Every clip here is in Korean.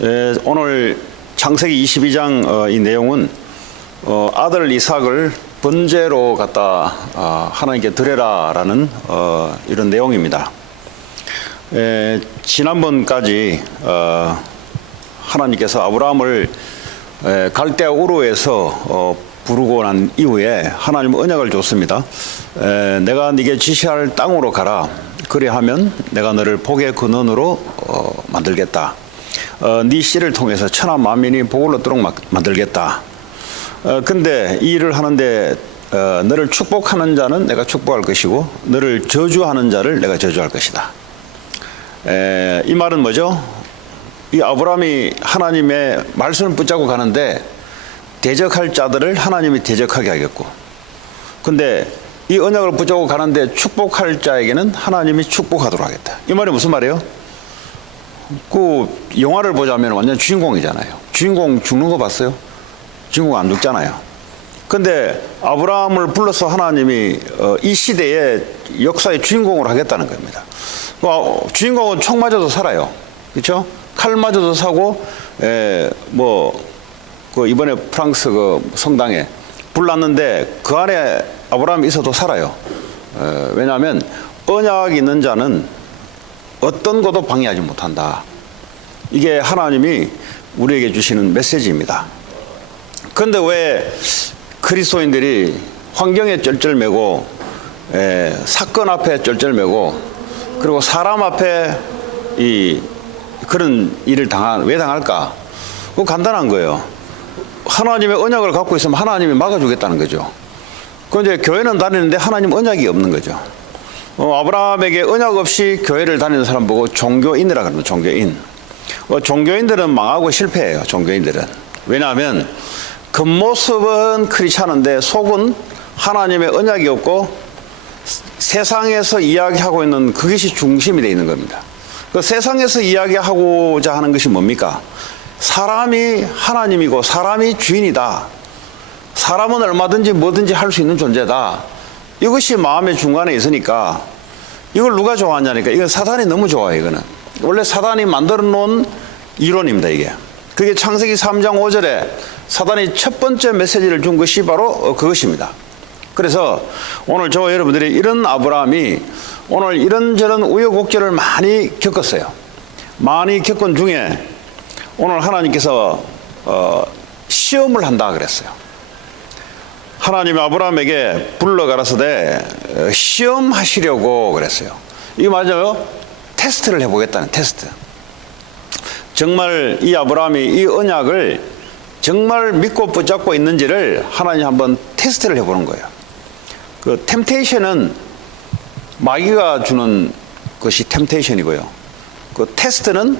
오늘 창세기 22장 이 내용은 아들 이삭을 번제로 갖다 하나님께 드려라라는 이런 내용입니다. 지난번까지 하나님께서 아브라함을 갈대아 우르에서 부르고 난 이후에 하나님은 언약을 줬습니다. 내가 네게 지시할 땅으로 가라. 그리하면 내가 너를 복의 근원으로 만들겠다. 네 씨를 통해서 천하 만민이 복을 얻도록 만들겠다. 근데 이 일을 하는데 너를 축복하는 자는 내가 축복할 것이고 너를 저주하는 자를 내가 저주할 것이다. 이 말은 뭐죠? 이 아브라함이 하나님의 말씀을 붙잡고 가는데 대적할 자들을 하나님이 대적하게 하겠고, 근데 이 언약을 붙잡고 가는데 축복할 자에게는 하나님이 축복하도록 하겠다. 이 말이 무슨 말이에요? 그 영화를 보자면 완전 주인공이잖아요. 주인공 죽는 거 봤어요? 주인공 안 죽잖아요. 근데 아브라함을 불러서 하나님이 이 시대의 역사의 주인공으로 하겠다는 겁니다. 주인공은 총 맞아도 살아요. 그렇죠? 칼 맞아도 사고, 그 이번에 프랑스 그 성당에 불 났는데 그 안에 아브라함이 있어도 살아요. 왜냐하면 언약이 있는 자는 어떤 것도 방해하지 못한다. 이게 하나님이 우리에게 주시는 메시지입니다. 그런데 왜 그리스도인들이 환경에 쩔쩔매고 사건 앞에 쩔쩔매고 그리고 사람 앞에 그런 일을 왜 당할까? 그거 간단한 거예요. 하나님의 언약을 갖고 있으면 하나님이 막아주겠다는 거죠. 그런데 교회는 다니는데 하나님 언약이 없는 거죠. 아브라함에게 언약 없이 교회를 다니는 사람 보고 종교인이라 그럽니다. 종교인. 종교인들은 망하고 실패해요. 종교인들은. 왜냐하면 겉모습은 크리스찬인데 속은 하나님의 언약이 없고 세상에서 이야기하고 있는 그것이 중심이 되어 있는 겁니다. 그 세상에서 이야기하고자 하는 것이 뭡니까? 사람이 하나님이고 사람이 주인이다. 사람은 얼마든지 뭐든지 할 수 있는 존재다. 이것이 마음의 중간에 있으니까 이걸 누가 좋아하냐니까 이건 사단이 너무 좋아해요. 이거는 원래 사단이 만들어 놓은 이론입니다. 이게 그게 창세기 3장 5절에 사단이 첫 번째 메시지를 준 것이 바로 그것입니다. 그래서 오늘 저와 여러분들이 이런 아브라함이 오늘 이런저런 우여곡절을 많이 겪었어요. 많이 겪은 중에 오늘 하나님께서 시험을 한다 그랬어요. 하나님이 아브라함에게 불러가라서되 시험하시려고 그랬어요. 이게 맞아요? 테스트를 해보겠다는 테스트. 정말 이 아브라함이 이 언약을 정말 믿고 붙잡고 있는지를 하나님 한번 테스트를 해보는 거예요. 그 템테이션은 마귀가 주는 것이 템테이션이고요. 그 테스트는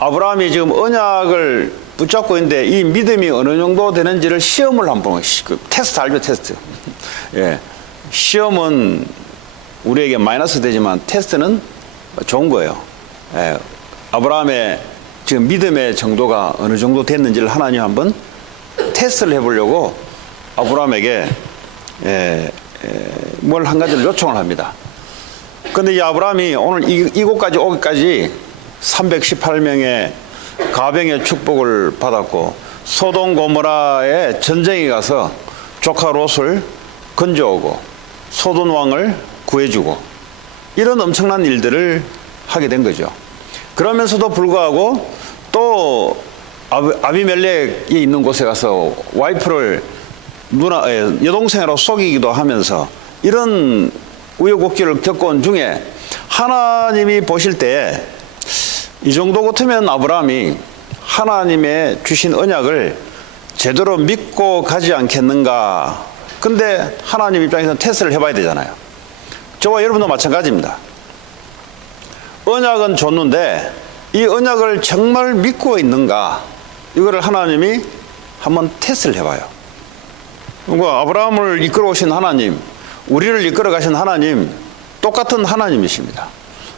아브라함이 지금 언약을 붙잡고 있는데 이 믿음이 어느 정도 되는지를 시험을 한번 테스트 알죠? 테스트. 예. 시험은 우리에게 마이너스 되지만 테스트는 좋은 거예요. 예. 아브라함의 지금 믿음의 정도가 어느 정도 됐는지를 하나님 한번 테스트를 해보려고 아브라함에게 뭘 한 가지를 요청을 합니다. 그런데 이 아브라함이 오늘 이곳까지 오기까지 318명의 가병의 축복을 받았고 소돔 고모라에 전쟁에 가서 조카 롯을 건져오고 소돔 왕을 구해주고 이런 엄청난 일들을 하게 된 거죠. 그러면서도 불구하고 또 아비멜렉이 있는 곳에 가서 와이프를 여동생으로 속이기도 하면서 이런 우여곡절을 겪어온 중에 하나님이 보실 때에 이 정도 같으면 아브라함이 하나님의 주신 언약을 제대로 믿고 가지 않겠는가. 근데 하나님 입장에서는 테스트를 해봐야 되잖아요. 저와 여러분도 마찬가지입니다. 언약은 줬는데 이 언약을 정말 믿고 있는가. 이거를 하나님이 한번 테스트를 해봐요. 아브라함을 이끌어 오신 하나님, 우리를 이끌어 가신 하나님, 똑같은 하나님이십니다.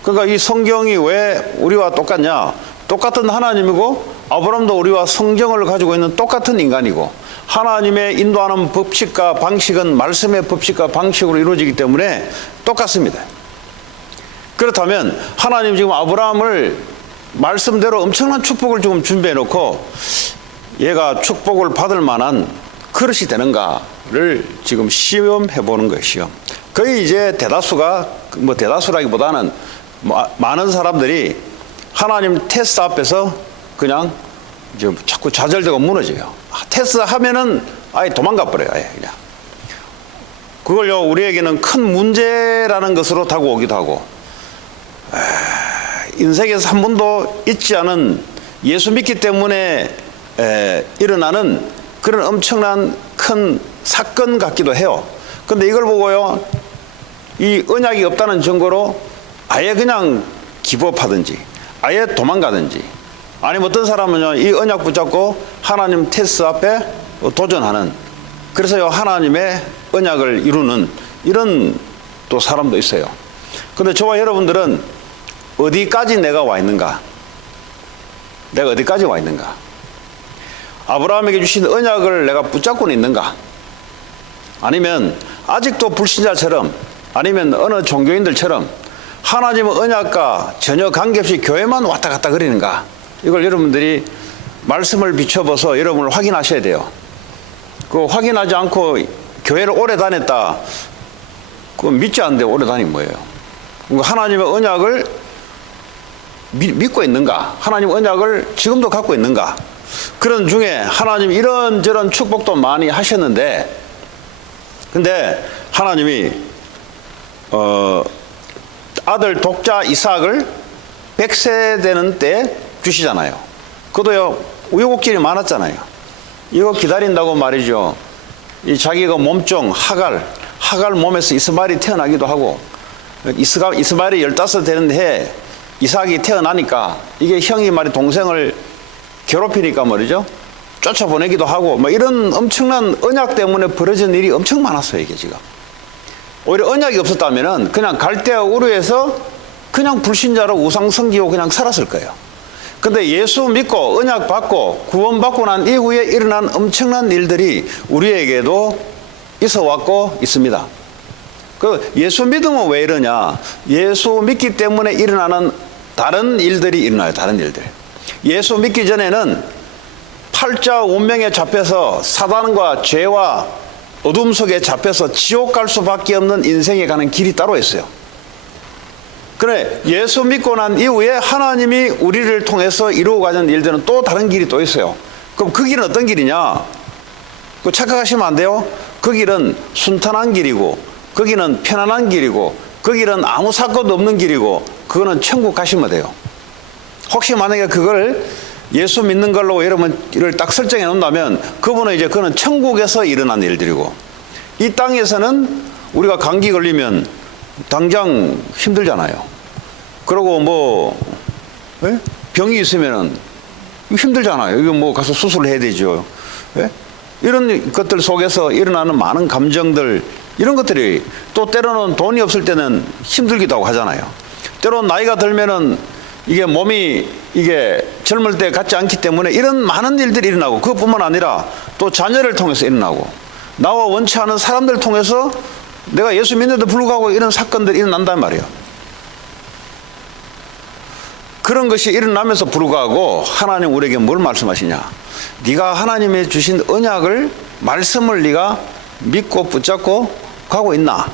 그러니까 이 성경이 왜 우리와 똑같냐? 똑같은 하나님이고 아브라함도 우리와 성경을 가지고 있는 똑같은 인간이고 하나님의 인도하는 법칙과 방식은 말씀의 법칙과 방식으로 이루어지기 때문에 똑같습니다. 그렇다면 하나님 지금 아브라함을 말씀대로 엄청난 축복을 지금 준비해 놓고 얘가 축복을 받을 만한 그릇이 되는가를 지금 시험해 보는 거예요. 시험. 거의 이제 대다수가 뭐 대다수라기보다는 많은 사람들이 하나님 테스트 앞에서 그냥 이제 자꾸 좌절되고 무너져요. 테스트 하면은 아예 도망가 버려요. 아예 그냥. 그걸요 우리에게는 큰 문제라는 것으로 다가오기도 하고 인생에서 한 번도 있지 않은 예수 믿기 때문에 일어나는 그런 엄청난 큰 사건 같기도 해요. 근데 이걸 보고요 이 언약이 없다는 증거로 아예 그냥 기법하든지 아예 도망가든지 아니면 어떤 사람은요 이 언약 붙잡고 하나님 테스트 앞에 도전하는 그래서요 하나님의 언약을 이루는 이런 또 사람도 있어요. 근데 저와 여러분들은 어디까지 내가 와 있는가? 내가 어디까지 와 있는가? 아브라함에게 주신 언약을 내가 붙잡고는 있는가? 아니면 아직도 불신자처럼 아니면 어느 종교인들처럼 하나님의 언약과 전혀 관계없이 교회만 왔다 갔다 그리는가? 이걸 여러분들이 말씀을 비춰봐서 여러분을 확인하셔야 돼요. 그 확인하지 않고 교회를 오래 다녔다. 그거 믿지 않는데 오래 다니면 뭐예요? 하나님의 언약을 믿고 있는가? 하나님의 언약을 지금도 갖고 있는가? 그런 중에 하나님 이런저런 축복도 많이 하셨는데 근데 하나님이 아들 독자 이삭을 100세 되는 때 주시잖아요. 그것도요 우여곡절이 많았잖아요. 이거 기다린다고 말이죠. 이 자기가 몸종 하갈 몸에서 이스마엘이 태어나기도 하고 이스마엘이 15 되는 해에 이삭이 태어나니까 이게 형이 말이 동생을 괴롭히니까 말이죠. 쫓아보내기도 하고 뭐 이런 엄청난 언약 때문에 벌어진 일이 엄청 많았어요. 이게 지금 오히려 언약이 없었다면은 그냥 갈대아 우르에서 그냥 불신자로 우상 섬기고 그냥 살았을 거예요. 근데 예수 믿고 언약 받고 구원받고 난 이후에 일어난 엄청난 일들이 우리에게도 있어 왔고 있습니다. 그 예수 믿으면 왜 이러냐? 예수 믿기 때문에 일어나는 다른 일들이 일어나요. 다른 일들. 예수 믿기 전에는 팔자 운명에 잡혀서 사단과 죄와 어둠 속에 잡혀서 지옥 갈 수밖에 없는 인생에 가는 길이 따로 있어요. 그래 예수 믿고 난 이후에 하나님이 우리를 통해서 이루어가는 일들은 또 다른 길이 또 있어요. 그럼 그 길은 어떤 길이냐? 그 착각하시면 안 돼요. 그 길은 순탄한 길이고 그 길은 편안한 길이고 그 길은 아무 사건도 없는 길이고 그거는 천국 가시면 돼요. 혹시 만약에 그걸 예수 믿는 걸로 여러분을 딱 설정해 놓는다면 그분은 이제 그는 천국에서 일어난 일들이고 이 땅에서는 우리가 감기 걸리면 당장 힘들잖아요. 그리고 뭐 병이 있으면은 힘들잖아요. 이거 뭐 가서 수술을 해야 되죠. 이런 것들 속에서 일어나는 많은 감정들 이런 것들이 또 때로는 돈이 없을 때는 힘들기도 하고 하잖아요. 때로는 나이가 들면은 이게 몸이 이게 젊을 때 같지 않기 때문에 이런 많은 일들이 일어나고 그것뿐만 아니라 또 자녀를 통해서 일어나고 나와 원치 않은 사람들을 통해서 내가 예수 믿는데도 불구하고 이런 사건들이 일어난단 말이에요. 그런 것이 일어나면서 불구하고 하나님 우리에게 뭘 말씀하시냐? 네가 하나님의 주신 언약을 말씀을 네가 믿고 붙잡고 가고 있나?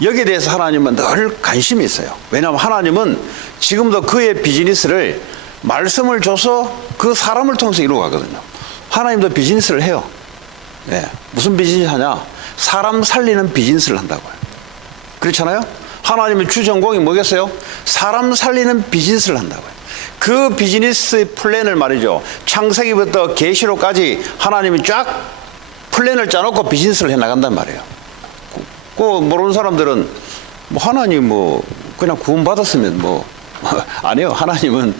여기에 대해서 하나님은 늘 관심이 있어요. 왜냐하면 하나님은 지금도 그의 비즈니스를 말씀을 줘서 그 사람을 통해서 이루어가거든요. 하나님도 비즈니스를 해요. 무슨 비즈니스 하냐? 사람 살리는 비즈니스를 한다고요. 그렇잖아요? 하나님의 주전공이 뭐겠어요? 사람 살리는 비즈니스를 한다고요. 그 비즈니스 플랜을 말이죠. 창세기부터 계시록까지 하나님이 쫙 플랜을 짜놓고 비즈니스를 해나간단 말이에요. 그 모르는 사람들은 뭐 하나님 뭐 그냥 구원받았으면 뭐 아니에요. 하나님은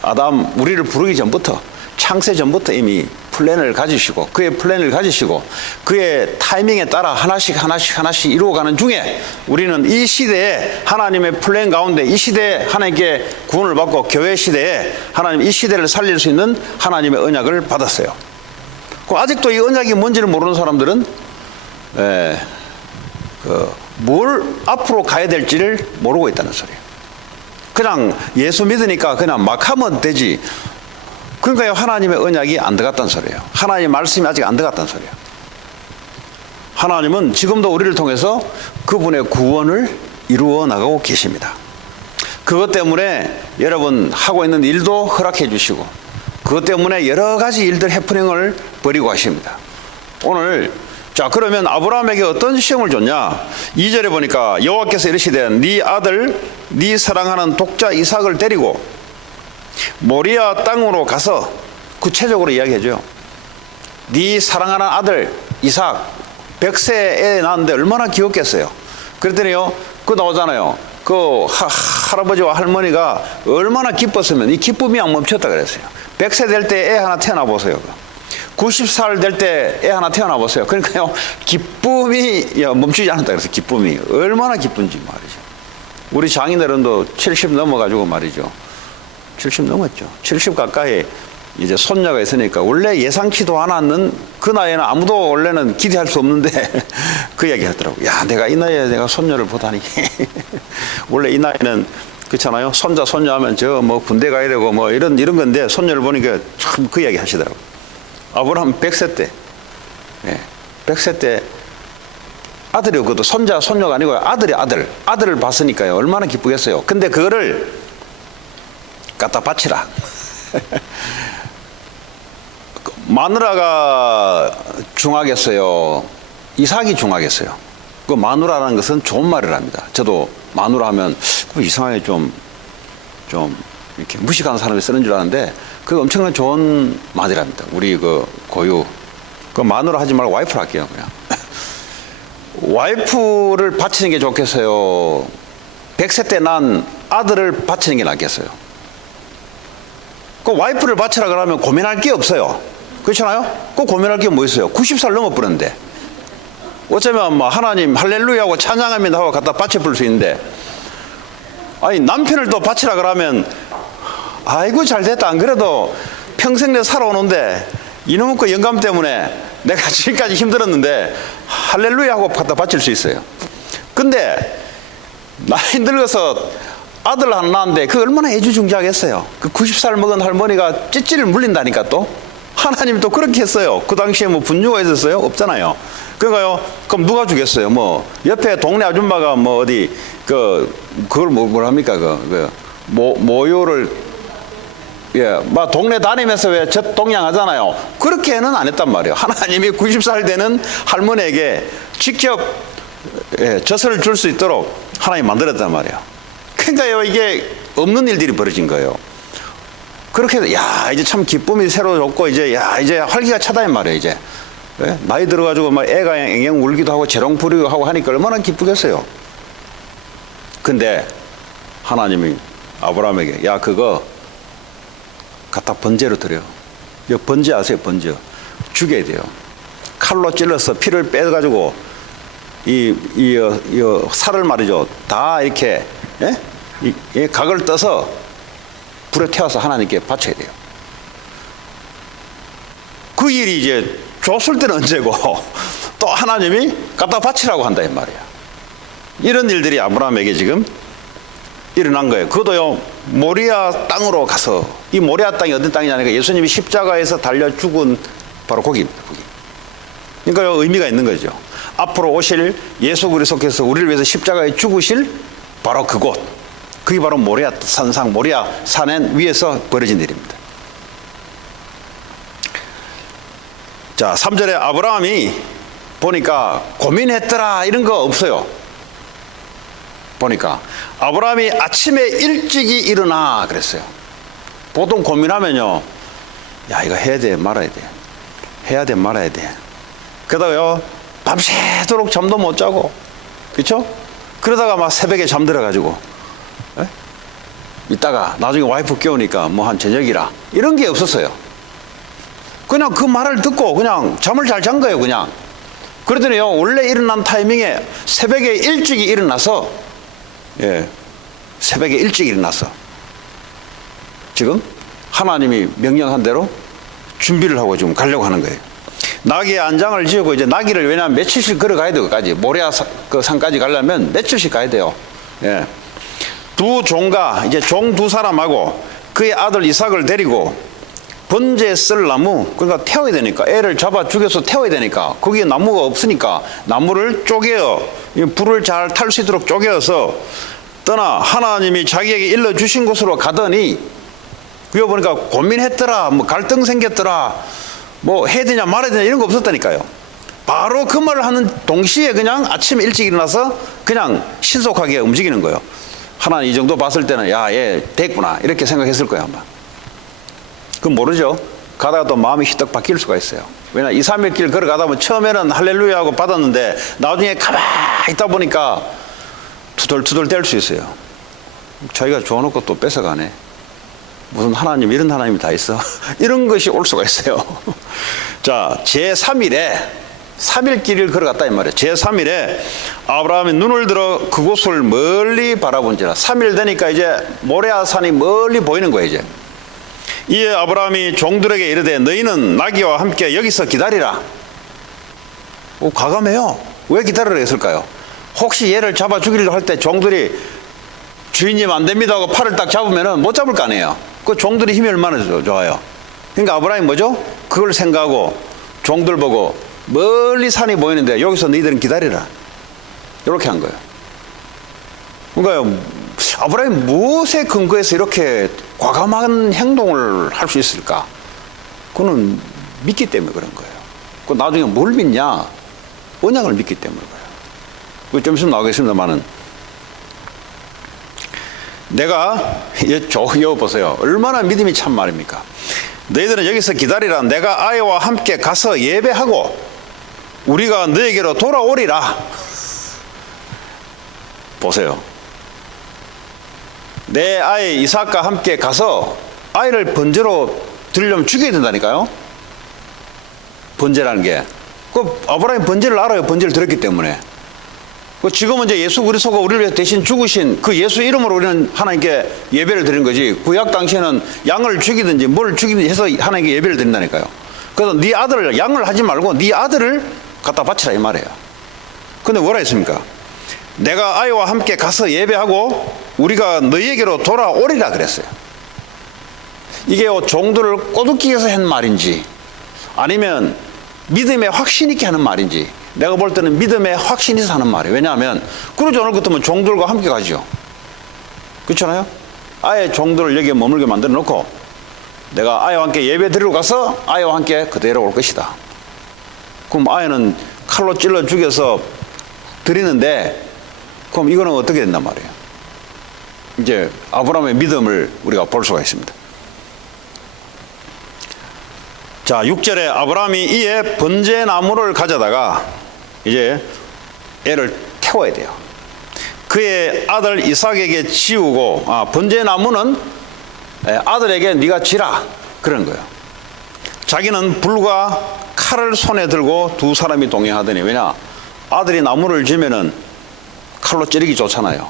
아담 우리를 부르기 전부터 창세 전부터 이미 플랜을 가지시고 그의 플랜을 가지시고 그의 타이밍에 따라 하나씩 이루어가는 중에 우리는 이 시대에 하나님의 플랜 가운데 이 시대에 하나님께 구원을 받고 교회 시대에 하나님 이 시대를 살릴 수 있는 하나님의 언약을 받았어요. 아직도 이 언약이 뭔지를 모르는 사람들은 뭘 앞으로 가야 될지를 모르고 있다는 소리예요. 그냥 예수 믿으니까 그냥 막 하면 되지. 그러니까 하나님의 언약이 안 들어갔다는 소리예요. 하나님의 말씀이 아직 안 들어갔다는 소리예요. 하나님은 지금도 우리를 통해서 그분의 구원을 이루어 나가고 계십니다. 그것 때문에 여러분 하고 있는 일도 허락해 주시고, 그것 때문에 여러 가지 일들 해프닝을 벌이고 하십니다. 오늘 자, 그러면 아브라함에게 어떤 시험을 줬냐? 2절에 보니까 여호와께서 이르시되 네 아들 네 사랑하는 독자 이삭을 데리고 모리아 땅으로 가서, 구체적으로 이야기해줘요. 네 사랑하는 아들 이삭 100세 애 낳았는데 얼마나 귀엽겠어요. 그랬더니요, 그 나오잖아요. 그 할아버지와 할머니가 얼마나 기뻤으면 이 기쁨이 안 멈췄다 그랬어요. 100세 될 때 애 하나 태어나 보세요. 90살 될 때 애 하나 태어나 보세요. 그러니까요, 기쁨이 멈추지 않았다 그래서 기쁨이 얼마나 기쁜지 말이죠. 우리 장인어른도 70 넘어가지고 말이죠. 70 넘었죠. 70 가까이 이제 손녀가 있으니까 원래 예상치도 않았는 그 나이에는 아무도 원래는 기대할 수 없는데 그 얘기 하더라고요. 야, 내가 이 나이에 내가 손녀를 보다니. 원래 이 나이는 그렇잖아요. 손자 손녀 하면 저 뭐 군대 가야 되고 뭐 이런 건데 손녀를 보니까 참 그 얘기 하시더라고요. 아브라함 100세 때, 100세 때 아들이 그것도 손자 손녀가 아니고 아들을 봤으니까요. 얼마나 기쁘겠어요. 근데 그거를 갖다 바치라. 마누라가 중하겠어요? 이삭이 중하겠어요? 그 마누라라는 것은 좋은 말이랍니다. 저도 마누라 하면 이상하게 좀 이렇게 무식한 사람이 쓰는 줄 아는데 그 엄청난 좋은 말이랍니다. 우리 그 고유. 그 마누라 하지 말고 와이프를 할게요, 그냥. 와이프를 바치는 게 좋겠어요? 100세 때 난 아들을 바치는 게 낫겠어요? 그 와이프를 바치라 그러면 고민할 게 없어요. 그렇잖아요? 그 고민할 게 뭐 있어요? 90살 넘어버렸는데. 어쩌면 뭐 하나님 할렐루야 하고 찬양합니다 하고 갖다 바쳐 부를 수 있는데, 아니 남편을 또 바치라 그러면 아이고 잘됐다. 안 그래도 평생 내 살아오는데 이놈의 그 영감 때문에 내가 지금까지 힘들었는데 할렐루야 하고 갖다 바칠 수 있어요. 근데 나이 늙어서 아들 하나 낳았는데 그 얼마나 애주중지하겠어요. 그 90살 먹은 할머니가 찌찌를 물린다니까. 또 하나님이 또 그렇게 했어요. 그 당시에 뭐 분유가 있었어요? 없잖아요. 그러니까요, 그럼 누가 주겠어요? 뭐 옆에 동네 아줌마가 뭐 어디 그걸 뭐랍니까? 모요를, 막 동네 다니면서 왜 젖동양 하잖아요. 그렇게는 안 했단 말이에요. 하나님이 90살 되는 할머니에게 직접 젖을 줄 수 있도록 하나님 만들었단 말이에요. 그러니까요, 이게 없는 일들이 벌어진 거예요. 그렇게 해서 야, 이제 참 기쁨이 새로졌고 이제 활기가 차다 이 말이에요. 이제 나이 들어가지고 막 애가 앵앵 울기도 하고 재롱 부리고 하고 하니까 얼마나 기쁘겠어요. 근데 하나님이 아브라함에게 야, 그거 갖다 번제로 드려. 번제 아세요? 번제 죽여야 돼요. 칼로 찔러서 피를 빼가지고 이 살을 말이죠, 다 이렇게 이 각을 떠서 불에 태워서 하나님께 바쳐야 돼요. 그 일이 이제 줬을 때는 언제고 또 하나님이 갖다 바치라고 한다 이 말이야. 이런 일들이 아브라함에게 지금 일어난 거예요. 그것도요, 모리아 땅으로 가서, 이 모리아 땅이 어떤 땅이냐니까 예수님이 십자가에서 달려 죽은 바로 거기입니다. 거기. 그러니까 의미가 있는 거죠. 앞으로 오실 예수 그리스도께서 우리를 위해서 십자가에 죽으실 바로 그곳, 그게 바로 모리아 산상, 모리아 산엔 위에서 벌어진 일입니다. 자, 3절에 아브라함이 보니까 고민했더라 이런 거 없어요. 보니까 아브라함이 아침에 일찍이 일어나 그랬어요. 보통 고민하면요, 야, 이거 해야 돼 말아야 돼, 해야 돼 말아야 돼. 그러다가요, 밤새도록 잠도 못 자고, 그렇죠? 그러다가 막 새벽에 잠들어가지고 이따가 나중에 와이프 깨우니까 뭐 한 저녁이라 이런 게 없었어요. 그냥 그 말을 듣고 그냥 잠을 잘 잔 거예요. 그냥 그러더니요, 원래 일어난 타이밍에 새벽에 일찍이 일어나서, 새벽에 일찍 일어나서 지금 하나님이 명령한 대로 준비를 하고 지금 가려고 하는 거예요. 나귀의 안장을 지우고, 이제 나귀를 왜냐하면 며칠씩 걸어가야 돼요. 까지 모리아 그 산까지 가려면 며칠씩 가야 돼요. 두 종과 이제 종 두 사람하고 그의 아들 이삭을 데리고 번제에 쓸 나무, 그러니까 태워야 되니까, 애를 잡아 죽여서 태워야 되니까 거기에 나무가 없으니까 나무를 쪼개어 불을 잘 탈 수 있도록 쪼개어서 떠나 하나님이 자기에게 일러주신 곳으로 가더니, 그거 보니까 고민했더라, 뭐 갈등 생겼더라, 뭐 해야 되냐 말아야 되냐 이런 거 없었다니까요. 바로 그 말을 하는 동시에 그냥 아침 일찍 일어나서 그냥 신속하게 움직이는 거예요. 하나님 이 정도 봤을 때는 야, 얘 됐구나 이렇게 생각했을 거예요 아마. 그건 모르죠. 가다가 또 마음이 휘떡 바뀔 수가 있어요. 왜냐 2, 3일 길 걸어가다 보면 처음에는 할렐루야 하고 받았는데 나중에 가만히 있다 보니까 투덜투덜 댈 수 있어요. 자기가 줘놓고 또 뺏어가네. 무슨 하나님, 이런 하나님이 다 있어? 이런 것이 올 수가 있어요. 자, 제3일에 3일 길을 걸어갔다 이 말이에요. 제3일에 아브라함이 눈을 들어 그곳을 멀리 바라본지라. 3일 되니까 이제 모레아 산이 멀리 보이는 거예요 이제. 이에 아브라함이 종들에게 이르되 너희는 나귀와 함께 여기서 기다리라. 과감해요. 왜 기다리라 했을까요? 혹시 얘를 잡아 죽이려고 할 때 종들이 주인님 안 됩니다 하고 팔을 딱 잡으면 못 잡을 거 아니에요. 그 종들이 힘이 얼마나 좋아요. 그러니까 아브라함이 뭐죠? 그걸 생각하고 종들 보고 멀리 산이 보이는데 여기서 너희들은 기다리라. 이렇게 한 거예요. 그러니까 아브라함이 무엇에 근거해서 이렇게 과감한 행동을 할 수 있을까? 그거는 믿기 때문에 그런 거예요. 그 나중에 뭘 믿냐? 언약을 믿기 때문에 그래요. 좀 있으면 나오겠습니다만은 내가 여기 보세요. 얼마나 믿음이 참 말입니까? 너희들은 여기서 기다리라. 내가 아이와 함께 가서 예배하고 우리가 너에게로 돌아오리라. 보세요. 내 아이 이삭과 함께 가서 아이를 번제로 드리려면 죽여야 된다니까요. 번제라는 게. 그 아브라함이 번제를 알아요. 번제를 드렸기 때문에. 지금은 이제 예수 그리스도가 우리를 위해서 대신 죽으신 그 예수 이름으로 우리는 하나님께 예배를 드리는 거지. 구약 당시에는 양을 죽이든지 뭘 죽이든지 해서 하나님께 예배를 드린다니까요. 그래서 네 아들을, 양을 하지 말고 네 아들을 갖다 바치라 이 말이에요. 근데 뭐라 했습니까? 내가 아이와 함께 가서 예배하고 우리가 너희에게로 돌아오리라 그랬어요. 이게 종들을 꼬드기기 위해서 한 말인지 아니면 믿음에 확신 있게 하는 말인지, 내가 볼 때는 믿음에 확신이 있어 하는 말이에요. 왜냐하면 그러지 않을 것 같으면 종들과 함께 가죠. 그렇잖아요. 아예 종들을 여기에 머물게 만들어 놓고 내가 아이와 함께 예배 드리러 가서 아이와 함께 그대로 올 것이다. 그럼 아이는 칼로 찔러 죽여서 드리는데 그럼 이거는 어떻게 된단 말이에요? 이제 아브라함의 믿음을 우리가 볼 수가 있습니다. 자, 6절에 아브라함이 이에 번제나무를 가져다가 이제 애를 태워야 돼요. 그의 아들 이삭에게 지우고, 번제나무는 아들에게 네가 지라 그런 거예요. 자기는 불과 칼을 손에 들고 두 사람이 동행하더니, 왜냐 아들이 나무를 지면은 칼로 찌르기 좋잖아요.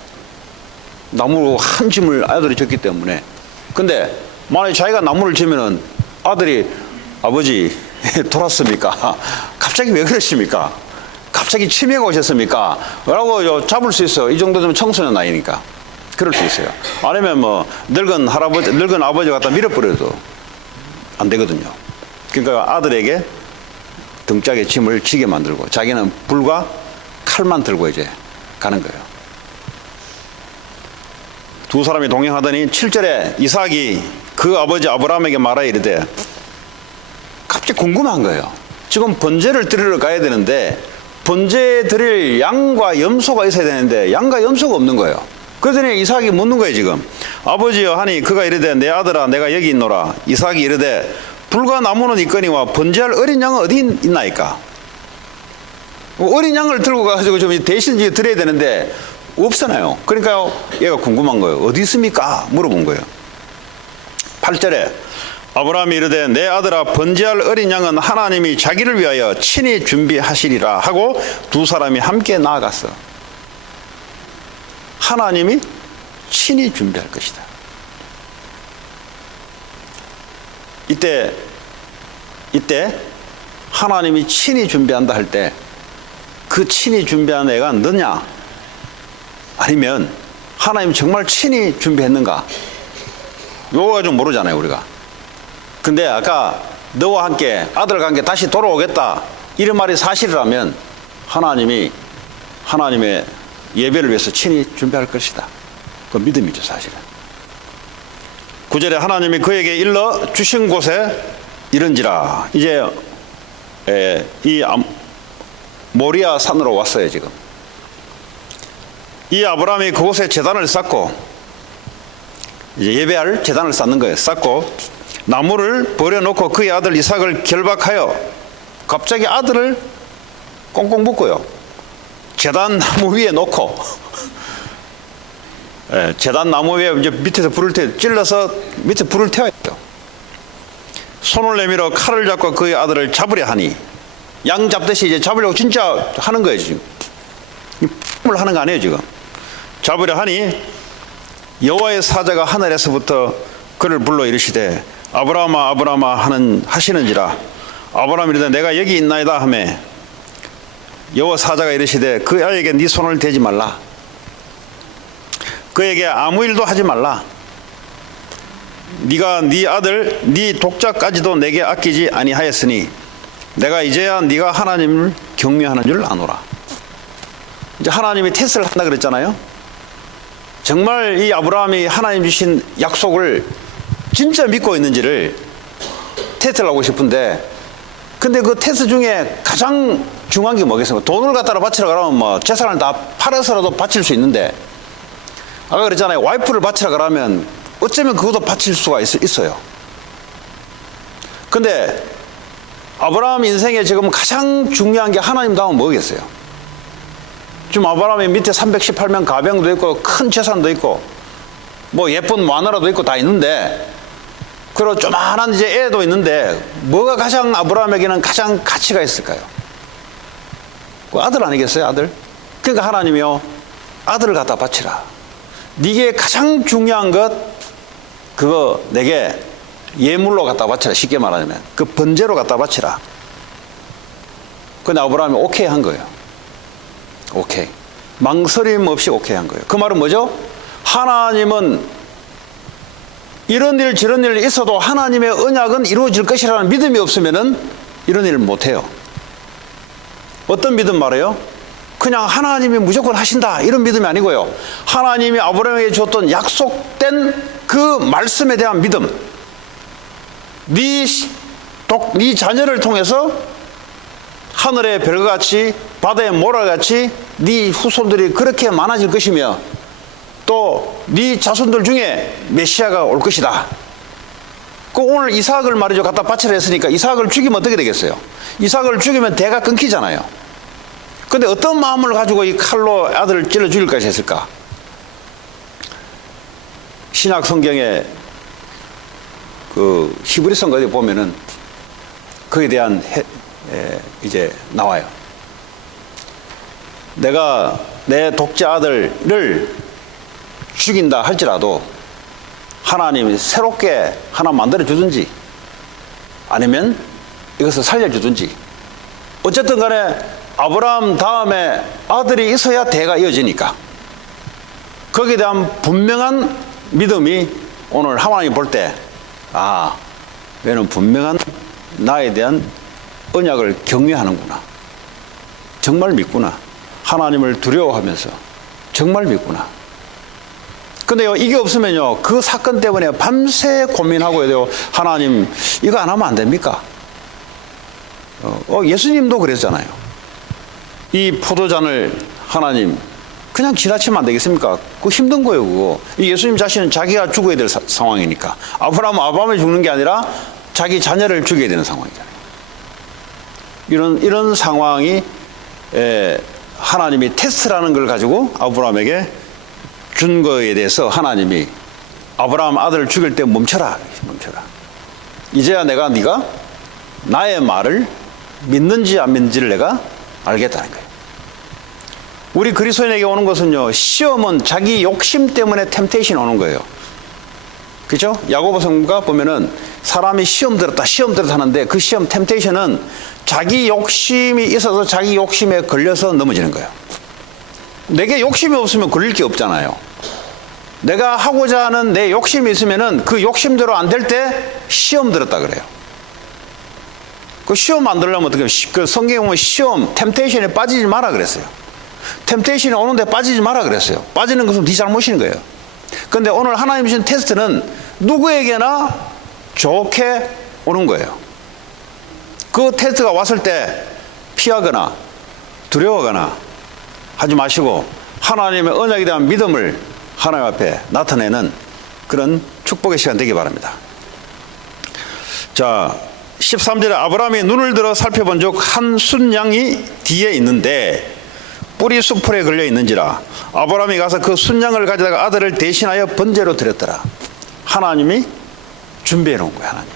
나무 한 짐을 아들이 졌기 때문에. 근데 만약에 자기가 나무를 지면은 아들이 아버지 돌았습니까? 갑자기 왜 그러십니까? 갑자기 치매가 오셨습니까? 라고 잡을 수 있어요. 이 정도 되면 청소년 나이니까. 그럴 수 있어요. 아니면 뭐 늙은 할아버지, 늙은 아버지 갖다 밀어버려도 안 되거든요. 그러니까 아들에게 등짝에 짐을 지게 만들고 자기는 불과 칼만 들고 이제 가는 거예요. 두 사람이 동행하더니 7절에 이삭이 그 아버지 아브라함에게 말하 이르되, 갑자기 궁금한 거예요. 지금 번제를 드리러 가야 되는데 번제 드릴 양과 염소가 있어야 되는데 양과 염소가 없는 거예요. 그러더니 이삭이 묻는 거예요. 지금 아버지여 하니 그가 이르되 내 아들아 내가 여기 있노라. 이삭이 이르되 불과 나무는 있거니와 번제할 어린 양은 어디 있나이까? 어린 양을 들고 가가지고 좀 대신 드려야 되는데 없잖아요. 그러니까 얘가 궁금한 거예요. 어디 있습니까? 물어본 거예요. 8절에 아브라함이 이르되 내 아들아 번제할 어린 양은 하나님이 자기를 위하여 친히 준비하시리라 하고 두 사람이 함께 나아갔어. 하나님이 친히 준비할 것이다. 이때 하나님이 친히 준비한다 할 때 그 친히 준비한 애가 너냐? 아니면 하나님 정말 친히 준비했는가? 요거가 좀 모르잖아요, 우리가. 근데 아까 너와 함께 아들과 함께 다시 돌아오겠다 이런 말이 사실이라면 하나님이 하나님의 예배를 위해서 친히 준비할 것이다. 그 믿음이죠, 사실은. 9절에 하나님이 그에게 일러 주신 곳에 이른지라. 이제 이 모리아 산으로 왔어요, 지금. 이 아브라함이 그곳에 제단을 쌓고, 이제 예배할 제단을 쌓는 거예요. 쌓고 나무를 버려놓고 그의 아들 이삭을 결박하여, 갑자기 아들을 꽁꽁 묶어요. 제단 나무 위에 놓고 제단 나무 위에 이제 밑에서 찔러서 밑에 불을 태워야 돼요. 손을 내밀어 칼을 잡고 그의 아들을 잡으려 하니, 양 잡듯이 이제 잡으려고 진짜 하는 거예요, 지금. 을 하는 거 아니에요, 지금. 잡으려 하니 여호와의 사자가 하늘에서부터 그를 불러 이르시되 아브라함아 아브라함아 하시는지라. 아브라함이 이르되 내가 여기 있나이다 하매 여호와 사자가 이르시되 그 아이에게 네 손을 대지 말라. 그에게 아무 일도 하지 말라. 네가 네 아들 네 독자까지도 내게 아끼지 아니하였으니 내가 이제야 네가 하나님을 경외하는 줄 아노라. 이제 하나님이 테스트를 한다 그랬잖아요. 정말 이 아브라함이 하나님 주신 약속을 진짜 믿고 있는지를 테스트를 하고 싶은데, 근데 그 테스트 중에 가장 중요한 게 뭐겠습니까? 돈을 갖다가 바치러 가라면 뭐 재산을 다 팔아서라도 바칠 수 있는데, 아까 그랬잖아요. 와이프를 바치러 가라면 어쩌면 그것도 바칠 수가 있어요. 근데 아브라함 인생에 지금 가장 중요한 게 하나님 다음 뭐겠어요? 지금 아브라함이 밑에 318명 가병도 있고 큰 재산도 있고 뭐 예쁜 마누라도 있고 다 있는데, 그리고 조만한 이제 애도 있는데 뭐가 가장 아브라함에게는 가장 가치가 있을까요? 그 아들 아니겠어요, 아들? 그러니까 하나님이요, 아들을 갖다 바치라. 네게 가장 중요한 것 그거 내게 예물로 갖다 바치라. 쉽게 말하면 그 번제로 갖다 바치라. 근데 아브라함이 오케이 한 거예요. 오케이. 망설임 없이 오케이 한 거예요. 그 말은 뭐죠? 하나님은 이런 일 저런 일 있어도 하나님의 언약은 이루어질 것이라는 믿음이 없으면은 이런 일을 못해요. 어떤 믿음 말해요? 그냥 하나님이 무조건 하신다 이런 믿음이 아니고요, 하나님이 아브라함에게 줬던 약속된 그 말씀에 대한 믿음. 네 자녀를 통해서 하늘의 별같이 바다의 모래같이 네 후손들이 그렇게 많아질 것이며, 또 네 자손들 중에 메시아가 올 것이다. 그 오늘 이삭을 말이죠, 갖다 바치라 했으니까 이삭을 죽이면 어떻게 되겠어요? 이삭을 죽이면 대가 끊기잖아요. 근데 어떤 마음을 가지고 이 칼로 아들을 찔러 죽일까지 했을까? 신약 성경에 그 히브리서 어디 보면은 거기에 대한 이제 나와요. 내가 내 독자 아들을 죽인다 할지라도 하나님이 새롭게 하나 만들어 주든지 아니면 이것을 살려주든지, 어쨌든 간에 아브라함 다음에 아들이 있어야 대가 이어지니까 거기에 대한 분명한 믿음이 오늘 하나님 볼 때, 아, 얘는 분명한 나에 대한 언약을 경외하는구나, 정말 믿구나, 하나님을 두려워하면서 정말 믿구나. 근데요, 이게 없으면요, 그 사건 때문에 밤새 고민하고 해요. 하나님, 이거 안 하면 안 됩니까? 예수님도 그랬잖아요. 이 포도잔을 하나님 그냥 지나치면 안 되겠습니까? 그거 힘든 거예요, 그거. 예수님 자신은 자기가 죽어야 될 상황이니까. 아브라함이 죽는 게 아니라 자기 자녀를 죽여야 되는 상황이잖아요. 이런 상황이 하나님이 테스트라는 걸 가지고 아브라함에게 준 거에 대해서 하나님이 아브라함 아들을 죽일 때 멈춰라. 이제야 네가 나의 말을 믿는지 안 믿는지를 내가 알겠다는 거예요. 우리 그리스도인에게 오는 것은요, 시험은 자기 욕심 때문에 템테이션이 오는 거예요. 그렇죠? 야고보서가 보면은 사람이 시험 들었다 하는데 그 시험 템테이션은 자기 욕심이 있어서 자기 욕심에 걸려서 넘어지는 거예요. 내게 욕심이 없으면 걸릴 게 없잖아요. 내가 하고자 하는 내 욕심이 있으면은 그 욕심대로 안 될 때 시험 들었다 그래요. 그 시험 안 들려면 어떻게 해요? 그 성경에 보면 시험, 템테이션에 빠지지 마라 그랬어요. 템테이션이 오는데 빠지지 마라 그랬어요. 빠지는 것은 네 잘못인 거예요. 그런데 오늘 하나님 주신 테스트는 누구에게나 좋게 오는 거예요. 그 테스트가 왔을 때 피하거나 두려워하거나 하지 마시고 하나님의 언약에 대한 믿음을 하나님 앞에 나타내는 그런 축복의 시간 되기 바랍니다. 자, 13절에 아브라함이 눈을 들어 살펴본 적 한 순양이 뒤에 있는데 뿔이 수풀에 걸려 있는지라 아브라함이 가서 그 순양을 가져다가 아들을 대신하여 번제로 드렸더라. 하나님이 준비해 놓은 거예요. 하나님.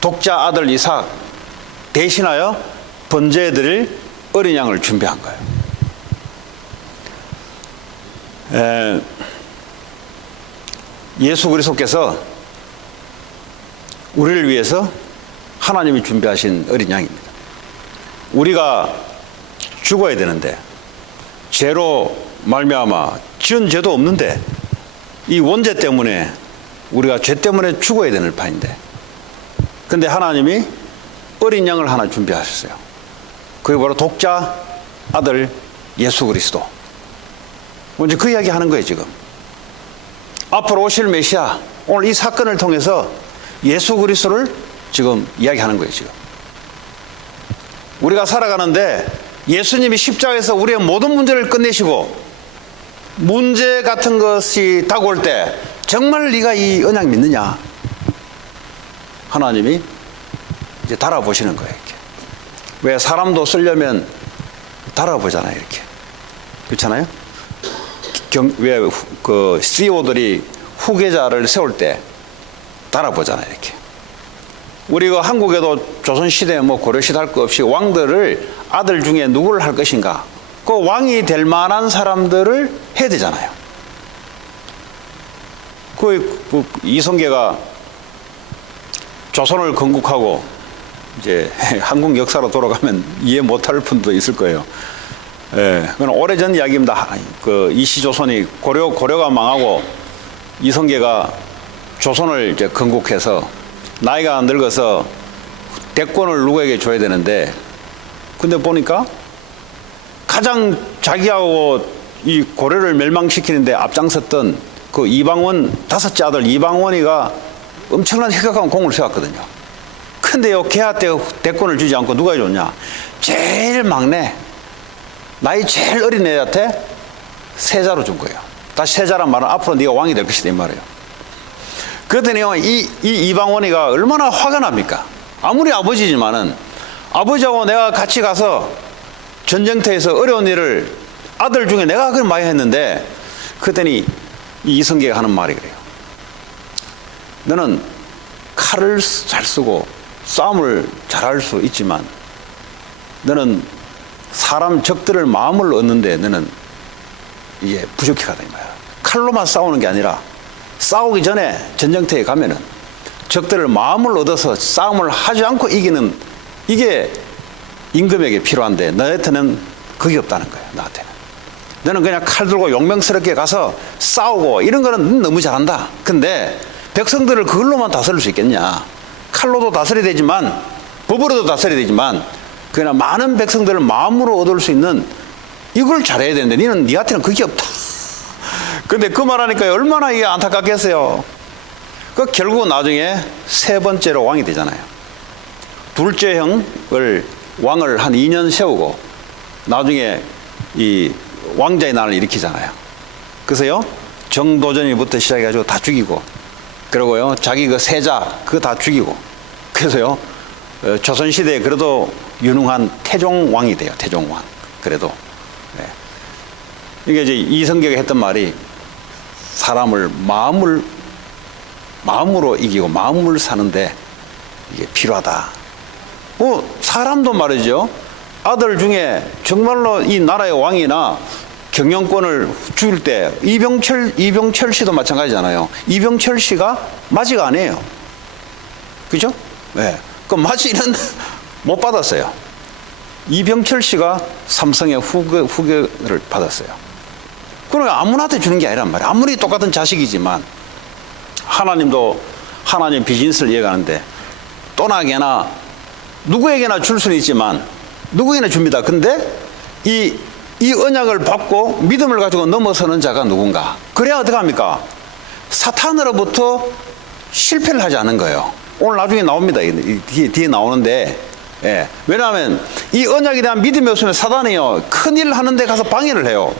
독자 아들 이삭 대신하여 번제해 드릴 어린 양을 준비한 거예요. 예수 그리스도께서 우리를 위해서 하나님이 준비하신 어린 양입니다. 우리가 죽어야 되는데 죄로 말미암아 지은 죄도 없는데 이 원죄 때문에 우리가 죄 때문에 죽어야 되는 판인데 근데 하나님이 어린 양을 하나 준비하셨어요. 그게 바로 독자 아들 예수 그리스도. 먼저 그 이야기 하는 거예요. 지금 앞으로 오실 메시아, 오늘 이 사건을 통해서 예수 그리스도를 지금 이야기하는 거예요. 지금 우리가 살아가는데 예수님이 십자가에서 우리의 모든 문제를 끝내시고 문제 같은 것이 다가올 때 정말 네가 이 언약 믿느냐? 하나님이 이제 달아보시는 거예요. 이렇게. 왜 사람도 쓰려면 달아보잖아요. 이렇게. 그렇잖아요? 왜 그 CEO들이 후계자를 세울 때 달아보잖아요. 이렇게. 우리가 한국에도 조선시대 뭐 고려시대 할 것 없이 왕들을 아들 중에 누구를 할 것인가? 그 왕이 될 만한 사람들을 해야 되잖아요. 그 이성계가 조선을 건국하고 이제 한국 역사로 돌아가면 이해 못할 분도 있을 거예요. 예, 그건 오래전 이야기입니다. 그 이시조선이 고려가 망하고 이성계가 조선을 이제 건국해서 나이가 늙어서 대권을 누구에게 줘야 되는데 근데 보니까 가장 자기하고 이 고려를 멸망시키는데 앞장섰던 그 이방원 다섯째 아들 이방원이가 엄청난 혁혁한 공을 세웠거든요. 근데요 걔한테 대권을 주지 않고 누가 줬냐? 제일 막내 나이 제일 어린 애한테 세자로 준 거예요. 다시 세자란 말은 앞으로 네가 왕이 될 것이다 이 말이에요. 그랬더니요 이 이방원이가 얼마나 화가 납니까? 아무리 아버지지만은 아버지하고 내가 같이 가서 전쟁터에서 어려운 일을 아들 중에 내가 그걸 많이 했는데 그랬더니 이 이성계가 하는 말이 그래요. 너는 칼을 잘 쓰고 싸움을 잘할 수 있지만 너는 사람 적들을 마음을 얻는데 너는 이게 부족해 가다 이 말이야. 칼로만 싸우는 게 아니라 싸우기 전에 전쟁터에 가면은 적들을 마음을 얻어서 싸움을 하지 않고 이기는 이게 임금에게 필요한데 너한테는 그게 없다는 거야. 나한테는 너는 그냥 칼 들고 용맹스럽게 가서 싸우고 이런 거는 너무 잘한다. 근데 백성들을 그걸로만 다스릴 수 있겠냐? 칼로도 다스려야 되지만 법으로도 다스려야 되지만 그냥 많은 백성들을 마음으로 얻을 수 있는 이걸 잘해야 되는데 니한테는 그게 없다. 근데 그 말하니까 얼마나 이게 안타깝겠어요. 그 결국 나중에 세 번째로 왕이 되잖아요. 둘째 형을 왕을 한 2년 세우고 나중에 이 왕자의 난을 일으키잖아요. 그래서요 정도전이부터 시작해가지고 다 죽이고 그리고요 자기 그 세자 그거 다 죽이고 그래서요 조선시대에 그래도 유능한 태종왕이 돼요. 태종왕. 그래도 네. 이게 이제 이성계가 했던 말이 사람을 마음으로 이기고 마음을 사는데 이게 필요하다. 사람도 말이죠. 아들 중에 정말로 이 나라의 왕이나 경영권을 줄 때 이병철 씨도 마찬가지잖아요. 이병철 씨가 맞이가 아니에요. 그죠? 네. 그 맞이는 못 받았어요. 이병철 씨가 삼성의 후계를 받았어요. 그러면 아무나한테 주는 게 아니란 말이야. 아무리 똑같은 자식이지만 하나님도 하나님 비즈니스를 이해가는데 또나게나 누구에게나 줄 수는 있지만 누구에게나 줍니다. 근데 이 언약을 받고 믿음을 가지고 넘어서는 자가 누군가. 그래야 어떻게 합니까? 사탄으로부터 실패를 하지 않은 거예요. 오늘 나중에 나옵니다. 뒤에 나오는데, 예. 왜냐하면 이 언약에 대한 믿음이 없으면 사단이요 큰일 하는데 가서 방해를 해요.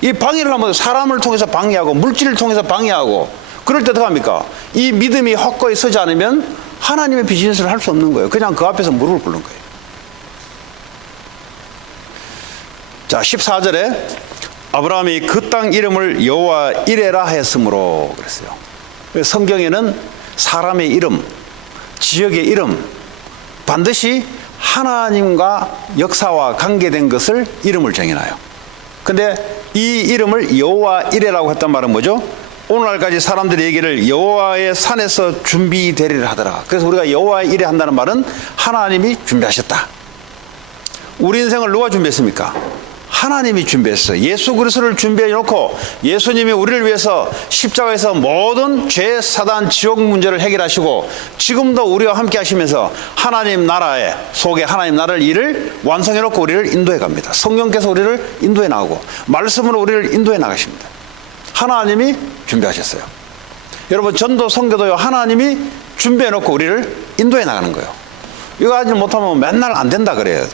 이 방해를 하면 사람을 통해서 방해하고 물질을 통해서 방해하고, 그럴 때 어떻게 합니까? 이 믿음이 확고히 서지 않으면 하나님의 비즈니스를 할 수 없는 거예요. 그냥 그 앞에서 무릎을 꿇는 거예요. 자, 14절에 아브라함이 그 땅 이름을 여호와 이레라 했으므로 그랬어요. 성경에는 사람의 이름, 지역의 이름, 반드시 하나님과 역사와 관계된 것을 이름을 정해놔요. 근데 이 이름을 여호와 이레라고 했단 말은 뭐죠? 오늘날까지 사람들이 얘기를 여호와의 산에서 준비되리라 하더라. 그래서 우리가 여호와 이레 한다는 말은 하나님이 준비하셨다. 우리 인생을 누가 준비했습니까? 하나님이 준비했어요. 예수 그리스도를 준비해 놓고 예수님이 우리를 위해서 십자가에서 모든 죄, 사단, 지옥 문제를 해결하시고 지금도 우리와 함께 하시면서 하나님 나라에 속에 하나님 나라를 일을 완성해 놓고 우리를 인도해 갑니다. 성령께서 우리를 인도해 나가고 말씀으로 우리를 인도해 나가십니다. 하나님이 준비하셨어요. 여러분, 전도 선교도요 하나님이 준비해 놓고 우리를 인도해 나가는 거예요. 이거 하지 못하면 맨날 안 된다 그래요.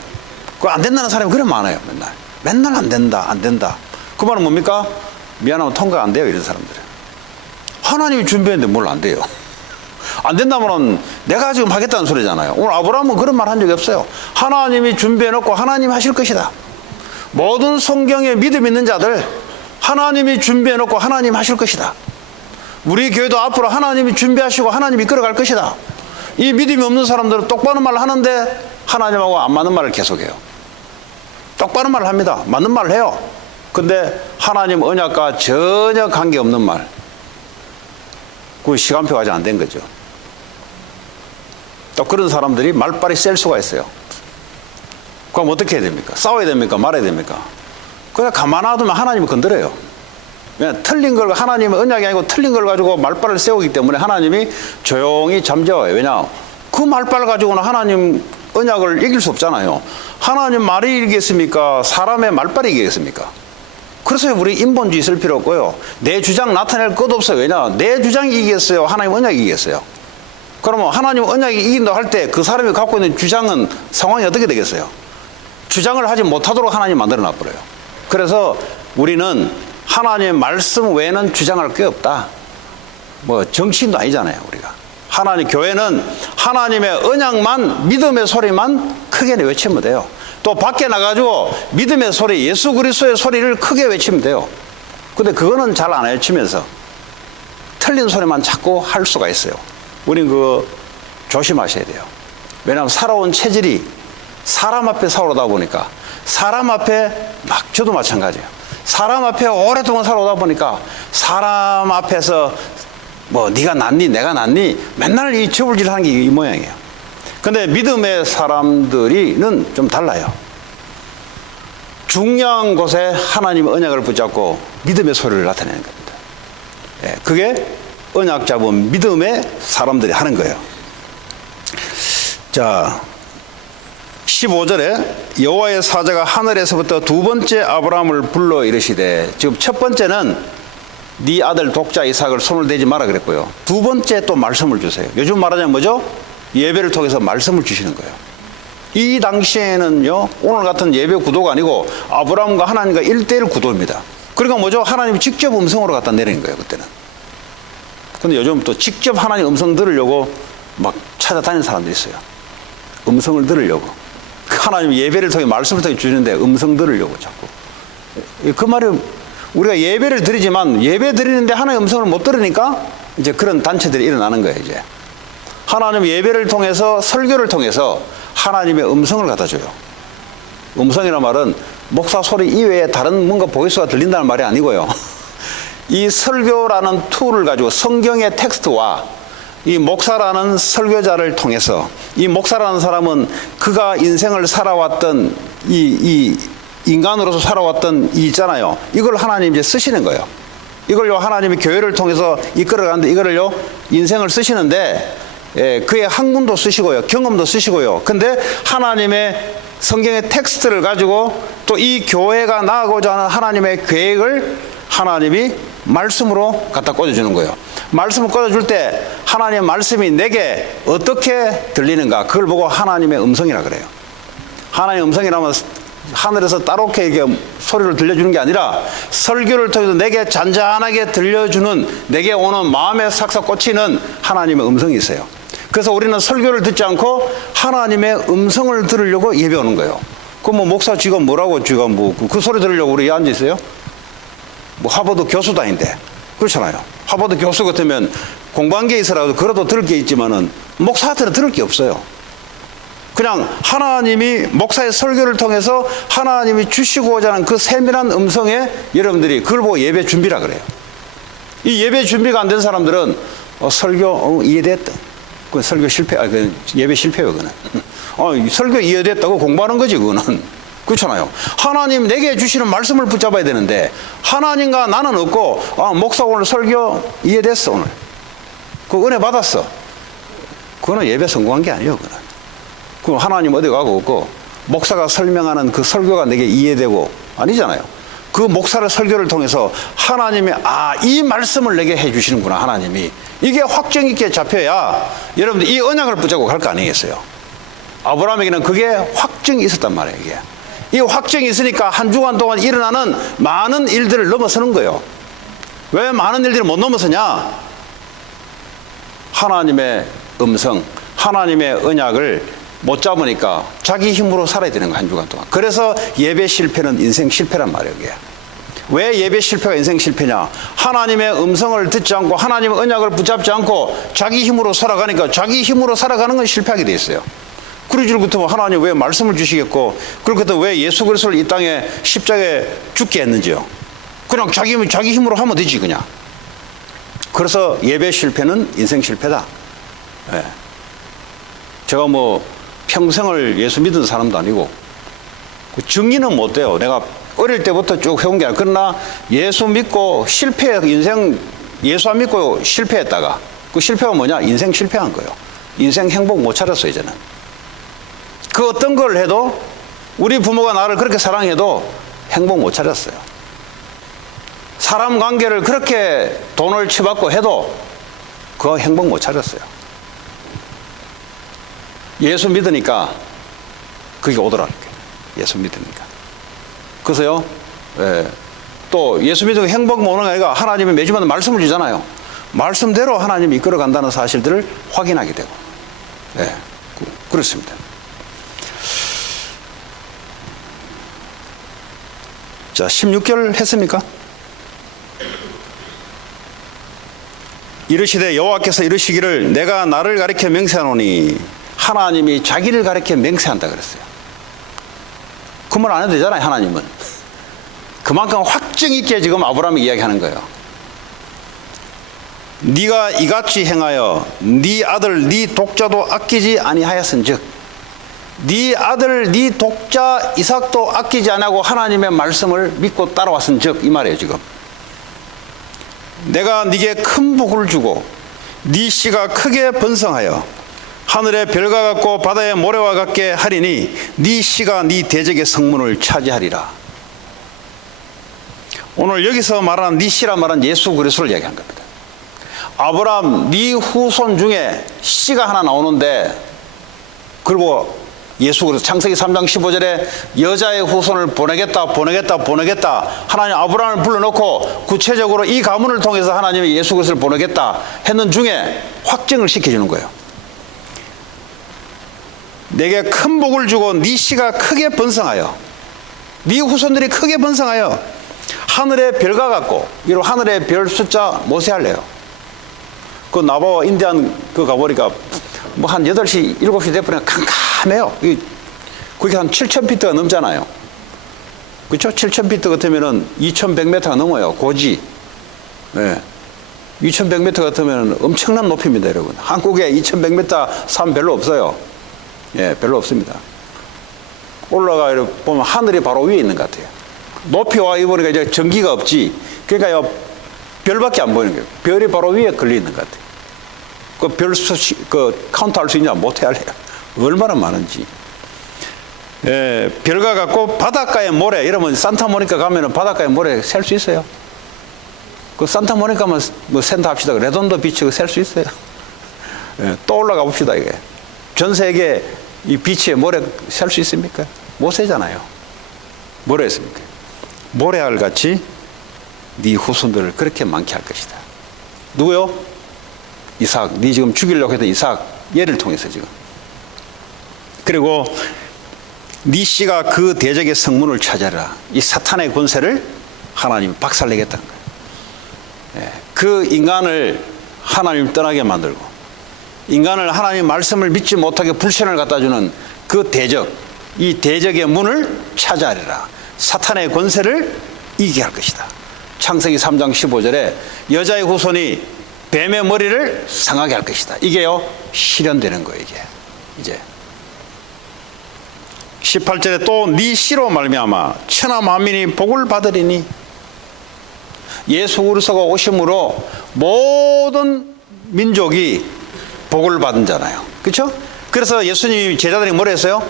그 안 된다는 사람이 그래 많아요. 맨날 안 된다. 그 말은 뭡니까? 미안하면 통과가 안 돼요, 이런 사람들은. 하나님이 준비했는데 뭘 안 돼요? 안 된다면 내가 지금 하겠다는 소리잖아요. 오늘 아브라함은 그런 말 한 적이 없어요. 하나님이 준비해놓고 하나님 하실 것이다. 모든 성경에 믿음 있는 자들 하나님이 준비해놓고 하나님 하실 것이다. 우리 교회도 앞으로 하나님이 준비하시고 하나님이 이끌어갈 것이다. 이 믿음이 없는 사람들은 똑바른 말을 하는데 하나님하고 안 맞는 말을 계속해요. 똑바른 말을 합니다. 맞는 말을 해요. 근데 하나님 언약과 전혀 관계없는 말, 그 시간표가 아직 안 된 거죠. 또 그런 사람들이 말빨이 셀 수가 있어요. 그럼 어떻게 해야 됩니까? 싸워야 됩니까? 말아야 됩니까? 그냥 가만 놔두면 하나님이 건드려요. 그냥 틀린 걸, 하나님의 언약이 아니고 틀린 걸 가지고 말빨을 세우기 때문에 하나님이 조용히 잠재워요. 왜냐? 그 말빨 가지고는 하나님 언약을 이길 수 없잖아요. 하나님 말이 이기겠습니까? 사람의 말빨이 이기겠습니까? 그래서 우리 인본주의 있을 필요 없고요. 내 주장 나타낼 것 없어요. 왜냐? 내 주장이 이기겠어요? 하나님 언약이 이기겠어요? 그러면 하나님 언약이 이긴다 할 때 그 사람이 갖고 있는 주장은 상황이 어떻게 되겠어요? 주장을 하지 못하도록 하나님 만들어 놔버려요. 그래서 우리는 하나님의 말씀 외에는 주장할 게 없다. 뭐 정치인도 아니잖아요, 우리가. 하나님, 교회는 하나님의 언약만, 믿음의 소리만 크게 외치면 돼요. 또 밖에 나가지고 믿음의 소리, 예수 그리스도의 소리를 크게 외치면 돼요. 근데 그거는 잘 안 외치면서 틀린 소리만 자꾸 할 수가 있어요. 우린 그거 조심하셔야 돼요. 왜냐하면 살아온 체질이 사람 앞에 살아오다 보니까, 사람 앞에 저도 마찬가지예요. 사람 앞에 오랫동안 살아오다 보니까 사람 앞에서 뭐 네가 낫니 내가 낫니 맨날 이 저불질 하는 게 이 모양이에요. 근데 믿음의 사람들이는 좀 달라요. 중요한 곳에 하나님의 언약을 붙잡고 믿음의 소리를 나타내는 겁니다. 예, 그게 언약 잡은 믿음의 사람들이 하는 거예요. 자, 15절에 여호와의 사자가 하늘에서부터 두 번째 아브라함을 불러 이르시되, 지금 첫 번째는 네 아들 독자 이삭을 손을 대지 마라 그랬고요. 두 번째 또 말씀을 주세요. 요즘 말하자면 뭐죠? 예배를 통해서 말씀을 주시는 거예요. 이 당시에는요, 오늘 같은 예배 구도가 아니고 아브라함과 하나님과 1대1 구도입니다. 그러니까 뭐죠? 하나님이 직접 음성으로 갖다 내리는 거예요, 그때는. 근데 요즘 또 직접 하나님 음성 들으려고 막 찾아다니는 사람들이 있어요. 음성을 들으려고. 하나님 예배를 통해 말씀을 통해 주시는데 음성 들으려고 자꾸. 그 말이, 우리가 예배를 드리지만 예배 드리는데 하나님의 음성을 못 들으니까 이제 그런 단체들이 일어나는 거예요, 이제. 하나님 예배를 통해서, 설교를 통해서 하나님의 음성을 갖다 줘요. 음성이라는 말은 목사 소리 이외에 다른 뭔가 보이스가 들린다는 말이 아니고요. 이 설교라는 툴을 가지고 성경의 텍스트와 이 목사라는 설교자를 통해서, 이 목사라는 사람은 그가 인생을 살아왔던 이 인간으로서 살아왔던 이 있잖아요. 이걸 하나님 이제 쓰시는 거예요. 이걸요 하나님이 교회를 통해서 이끌어가는데 이거를요 인생을 쓰시는데 그의 학문도 쓰시고요, 경험도 쓰시고요. 근데 하나님의 성경의 텍스트를 가지고 또 이 교회가 나아가고자 하는 하나님의 계획을 하나님이 말씀으로 갖다 꽂아주는 거예요. 말씀을 꽂아줄 때 하나님의 말씀이 내게 어떻게 들리는가, 그걸 보고 하나님의 음성이라 그래요. 하나님의 음성이라면 하늘에서 따롭게 이렇게 소리를 들려주는 게 아니라 설교를 통해서 내게 잔잔하게 들려주는, 내게 오는 마음에 삭삭 꽂히는 하나님의 음성이 있어요. 그래서 우리는 설교를 듣지 않고 하나님의 음성을 들으려고 예배 오는 거예요. 그럼 뭐 목사 지금 뭐라고 지금 뭐 그 소리 들으려고 우리 앉아 있어요? 뭐 하버드 교수도 아닌데. 그렇잖아요. 하버드 교수 같으면 공부한 게 있어라도 그래도 들을 게 있지만은 목사한테는 들을 게 없어요. 그냥 하나님이 목사의 설교를 통해서 하나님이 주시고자 하는 그 세밀한 음성에 여러분들이 그걸 보고 예배 준비라 그래요. 이 예배 준비가 안 된 사람들은 설교 이해됐다. 그 설교 실패, 그 예배 실패요, 그거는. 설교 이해됐다고 공부하는 거지, 그거는. 그렇잖아요. 하나님 내게 주시는 말씀을 붙잡아야 되는데 하나님과 나는 없고 목사 오늘 설교 이해됐어, 오늘. 그 은혜 받았어. 그거는 예배 성공한 게 아니에요, 그거는. 그럼 하나님 어디 가고 없고 목사가 설명하는 그 설교가 내게 이해되고 아니잖아요. 그 목사의 설교를 통해서 하나님이 이 말씀을 내게 해주시는구나, 하나님이. 이게 확정 있게 잡혀야 여러분들 이 언약을 붙잡고 갈 거 아니겠어요. 아브라함에게는 그게 확정이 있었단 말이에요. 이게. 이 확정이 있으니까 한 주간 동안 일어나는 많은 일들을 넘어서는 거예요. 왜 많은 일들을 못 넘어서냐? 하나님의 음성, 하나님의 언약을 못 잡으니까 자기 힘으로 살아야 되는 거야, 한 주간 동안. 그래서 예배 실패는 인생 실패란 말이에요, 이게. 왜 예배 실패가 인생 실패냐? 하나님의 음성을 듣지 않고 하나님의 언약을 붙잡지 않고 자기 힘으로 살아가니까 자기 힘으로 살아가는 건 실패하게 돼 있어요. 그럴 줄 같으면 하나님 왜 말씀을 주시겠고, 그럴 것 같으면 왜 예수 그리스도를 이 땅에 십자가에 죽게 했는지요? 그냥 자기 힘으로 하면 되지, 그냥. 그래서 예배 실패는 인생 실패다. 네. 제가 뭐 평생을 예수 믿은 사람도 아니고 증인은 못 돼요. 내가 어릴 때부터 쭉 해온 게 아니라. 그러나 예수 믿고 인생 예수 안 믿고 실패했다가 그 실패가 뭐냐? 인생 실패한 거예요. 인생 행복 못 차렸어, 이제는. 그 어떤 걸 해도 우리 부모가 나를 그렇게 사랑해도 행복 못 차렸어요. 사람 관계를 그렇게 돈을 치받고 해도 그거 행복 못 차렸어요. 예수 믿으니까 그게 오더라고요. 예수 믿으니까. 그래서요, 또 예수 믿으면 행복 못 오는 게 아니라 하나님이 매주마다 말씀을 주잖아요. 말씀대로 하나님이 이끌어간다는 사실들을 확인하게 되고. 그렇습니다. 자, 16절 했습니까? 이르시되 여호와께서 이르시기를 내가 나를 가리켜 맹세하노니. 하나님이 자기를 가리켜 맹세한다 그랬어요. 그 말 안 해도 되잖아요, 하나님은. 그만큼 확정 있게 지금 아브라함이 이야기하는 거예요. 네가 이같이 행하여 네 아들 네 독자도 아끼지 아니하였은즉, 네 아들 네 독자 이삭도 아끼지 아니하고 하나님의 말씀을 믿고 따라왔은즉, 이 말이에요. 지금 내가 네게 큰 복을 주고 네 씨가 크게 번성하여 하늘의 별과 같고 바다의 모래와 같게 하리니 네 씨가 네 대적의 성문을 차지하리라. 오늘 여기서 말하는 네 씨란 말은 예수 그리스도를 이야기한 겁니다. 아브라함 네 후손 중에 씨가 하나 나오는데, 그리고 예수 그리스도 창세기 3장 15절에 여자의 후손을 보내겠다 하나님 아브라함을 불러놓고 구체적으로 이 가문을 통해서 하나님이 예수 그리스도를 보내겠다 했는 중에 확정을 시켜주는 거예요. 내게 큰 복을 주고 네 씨가 크게 번성하여, 네 후손들이 크게 번성하여 하늘의 별과 같고, 이런 하늘의 별 숫자 모세할래요. 그 나바와 인디안 그 가보니까 뭐 한 8시 7시 돼버리면 캄캄해요. 그게 한 7,000피트가 넘잖아요. 그렇죠? 7,000피트 같으면은 2,100m가 넘어요. 고지. 2,100m 같으면 엄청난 높이입니다, 여러분. 한국에 2,100m 산 별로 없어요. 별로 없습니다. 올라가 보면 하늘이 바로 위에 있는 것 같아요. 높이 와 보니까 이제 전기가 없지. 그러니까 별밖에 안 보이는 거예요. 별이 바로 위에 걸려 있는 것 같아요. 그 별 수, 카운트할 수 있냐? 못해 할래요. 얼마나 많은지. 예, 별과 같고 바닷가의 모래, 이러면 산타모니카 가면은 바닷가의 모래 셀 수 있어요? 그 산타모니카만 뭐 센터 합시다. 레돈도 비치 셀 수 있어요? 예, 또 올라가 봅시다, 이게. 전 세계 이 비치에 모래 셀 수 있습니까? 못 세잖아요. 뭐라 했습니까? 모래알 같이 네 후손들을 그렇게 많게 할 것이다. 누구요? 이삭. 네 지금 죽이려고 했던 이삭. 얘를 통해서 지금. 그리고 네 씨가 그 대적의 성문을 차지하라. 이 사탄의 권세를 하나님이 박살내겠다는 거예요. 예, 그 인간을 하나님 떠나게 만들고 인간을 하나님 말씀을 믿지 못하게 불신을 갖다 주는 그 대적, 이 대적의 문을 차지하리라. 사탄의 권세를 이기게 할 것이다. 창세기 3장 15절에 여자의 후손이 뱀의 머리를 상하게 할 것이다. 이게요, 실현되는 거예요, 이게. 이제 18절에 또 네 씨로 말미암아 천하 만민이 복을 받으리니. 예수 그리스도가 오심으로 모든 민족이 복을 받은 자나요. 그렇죠? 그래서 예수님이 제자들이 뭐라 했어요?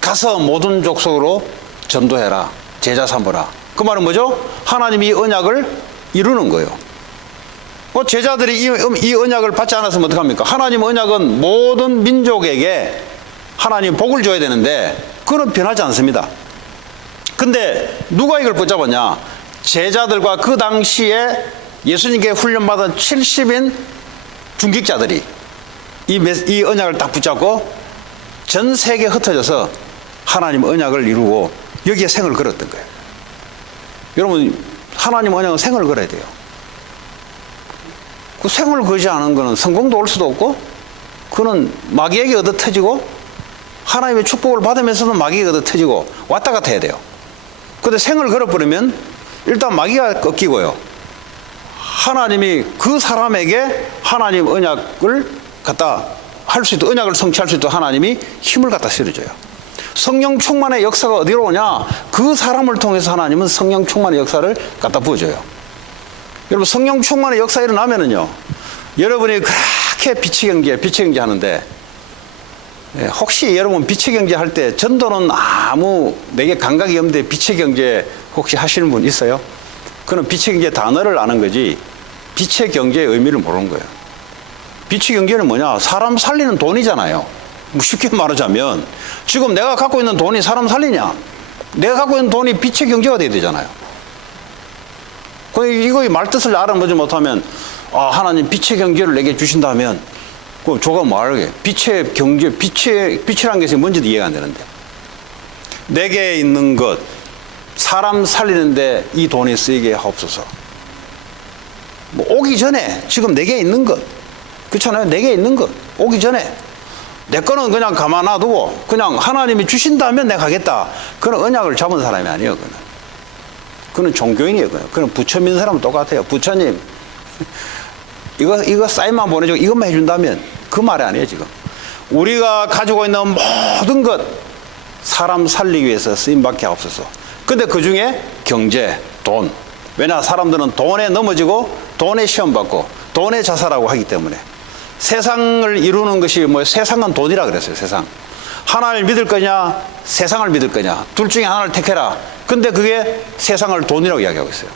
가서 모든 족속으로 전도해라. 제자 삼으라. 그 말은 뭐죠? 하나님이 이 언약을 이루는 거예요. 제자들이 이 언약을 받지 않았으면 어떡합니까? 하나님 언약은 모든 민족에게 하나님 복을 줘야 되는데 그건 변하지 않습니다. 근데 누가 이걸 붙잡았냐? 제자들과 그 당시에 예수님께 훈련받은 70인 중직자들이 이 언약을 딱 붙잡고 전 세계에 흩어져서 하나님 언약을 이루고 여기에 생을 걸었던 거예요. 여러분, 하나님 언약은 생을 걸어야 돼요. 그 생을 걸지 않은 거는 성공도 올 수도 없고, 그는 마귀에게 얻어 터지고 하나님의 축복을 받으면서도 마귀에게 얻어 터지고 왔다 갔다 해야 돼요. 근데 생을 걸어버리면 일단 마귀가 꺾이고요, 하나님이 그 사람에게 하나님 언약을 갖다 할 수 있도록, 언약을 성취할 수 있도록 하나님이 힘을 갖다 실어줘요. 성령 충만의 역사가 어디로 오냐? 그 사람을 통해서 하나님은 성령 충만의 역사를 갖다 부어줘요. 여러분, 성령 충만의 역사 일어나면은요, 여러분이 그렇게 빛의 경제 하는데, 혹시 여러분 빛의 경제 할 때 전도는 아무 내게 감각이 없는데 빛의 경제 혹시 하시는 분 있어요? 그는 빛의 경제 단어를 아는 거지 빛의 경제의 의미를 모르는 거예요. 빛의 경제는 뭐냐? 사람 살리는 돈이잖아요. 쉽게 말하자면 지금 내가 갖고 있는 돈이 사람 살리냐? 내가 갖고 있는 돈이 빛의 경제가 돼야 되잖아요. 이거 말뜻을 알아보지 못하면, 하나님 빛의 경제를 내게 주신다면, 그럼 저가 말하게 빛의 경제, 빛이라는 것이 뭔지도 이해가 안 되는데, 내게 있는 것, 사람 살리는데 이 돈이 쓰이게 하옵소서. 뭐 오기 전에 지금 내게 있는 것, 그렇잖아요. 내게 있는 것 오기 전에 내 거는 그냥 가만 놔두고 그냥 하나님이 주신다면 내가 하겠다. 그런 언약을 잡은 사람이 아니에요. 그는 종교인이에요. 그는 부처 믿는 사람은 똑같아요. 부처님 이거 사인만 보내주고 이것만 해준다면, 그 말이 아니에요. 지금 우리가 가지고 있는 모든 것 사람 살리기 위해서 쓰임받게 하옵소서. 근데 그 중에 경제, 돈. 왜냐? 사람들은 돈에 넘어지고 돈에 시험받고 돈에 자살하고 하기 때문에 세상을 이루는 것이 세상은 돈이라 그랬어요. 세상. 하나님을 믿을 거냐, 세상을 믿을 거냐, 둘 중에 하나를 택해라. 근데 그게 세상을 돈이라고 이야기하고 있어요.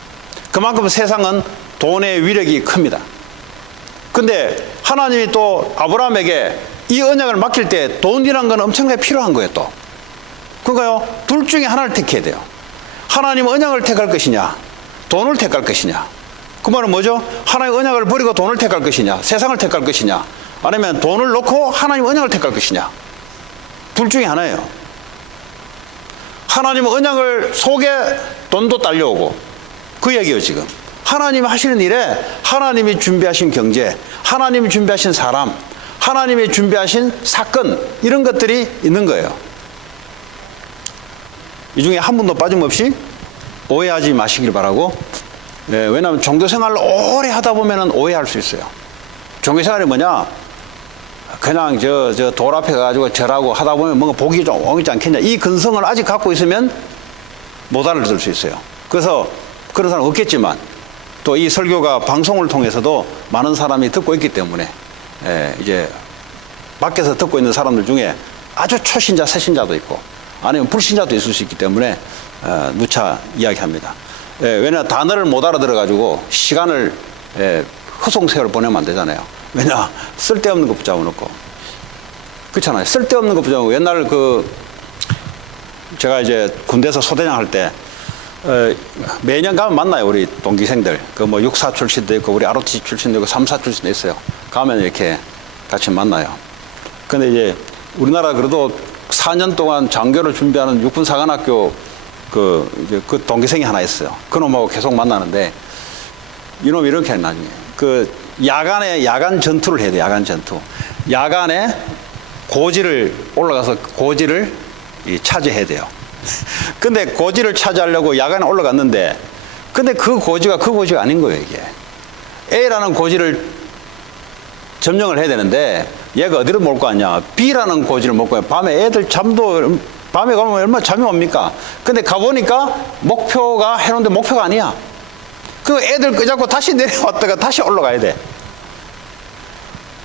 그만큼 세상은 돈의 위력이 큽니다. 근데 하나님이 또 아브라함에게 이 언약을 맡길 때 돈이란 건 엄청나게 필요한 거예요. 또 그러니까요, 둘 중에 하나를 택해야 돼요. 하나님 언약을 택할 것이냐, 돈을 택할 것이냐. 그 말은 뭐죠? 하나님 언약을 버리고 돈을 택할 것이냐, 세상을 택할 것이냐, 아니면 돈을 놓고 하나님 언약을 택할 것이냐. 둘 중에 하나예요. 하나님 언약을 속에 돈도 딸려오고, 그 얘기예요. 지금 하나님이 하시는 일에 하나님이 준비하신 경제, 하나님이 준비하신 사람, 하나님이 준비하신 사건, 이런 것들이 있는 거예요. 이 중에 한 분도 빠짐없이 오해하지 마시길 바라고. 왜냐하면 종교생활을 오래 하다 보면 오해할 수 있어요. 종교생활이 뭐냐? 그냥 저 돌 앞에 가가지고 절하고 하다 보면 뭔가 보기 좀 엉이지 않겠냐. 이 근성을 아직 갖고 있으면 못 알아들 수 있어요. 그래서 그런 사람 없겠지만 또 이 설교가 방송을 통해서도 많은 사람이 듣고 있기 때문에 이제 밖에서 듣고 있는 사람들 중에 아주 초신자, 새신자도 있고 아니면 불신자도 있을 수 있기 때문에 누차 이야기합니다. 왜냐 단어를 못 알아들어가지고 시간을 허송세월 보내면 안 되잖아요. 왜냐 쓸데없는 거 붙잡아 놓고 그렇잖아요. 쓸데없는 거 붙잡아 놓고 옛날 제가 이제 군대에서 소대장 할 때 매년 가면 만나요. 우리 동기생들 뭐 6사 출신도 있고 우리 ROTC 출신도 있고 3사 출신도 있어요. 가면 이렇게 같이 만나요. 근데 이제 우리나라 그래도 4년 동안 장교를 준비하는 육군사관학교 그 동기생이 하나 있어요. 그놈하고 계속 만나는데 이놈이 이렇게 해 나중에 야간 전투를 해야 돼. 야간 전투. 야간에 고지를 올라가서 고지를 차지해야 돼요. 근데 고지를 차지하려고 야간에 올라갔는데 근데 그 고지가 아닌 거예요. 이게 A라는 고지를 점령을 해야 되는데 얘가 어디로 몰고 왔냐. B라는 고지를 몰고 와요. 밤에 애들 밤에 가면 얼마나 잠이 옵니까? 근데 가보니까 목표가 해놓은데 목표가 아니야. 그 애들 끄잡고 다시 내려왔다가 다시 올라가야 돼.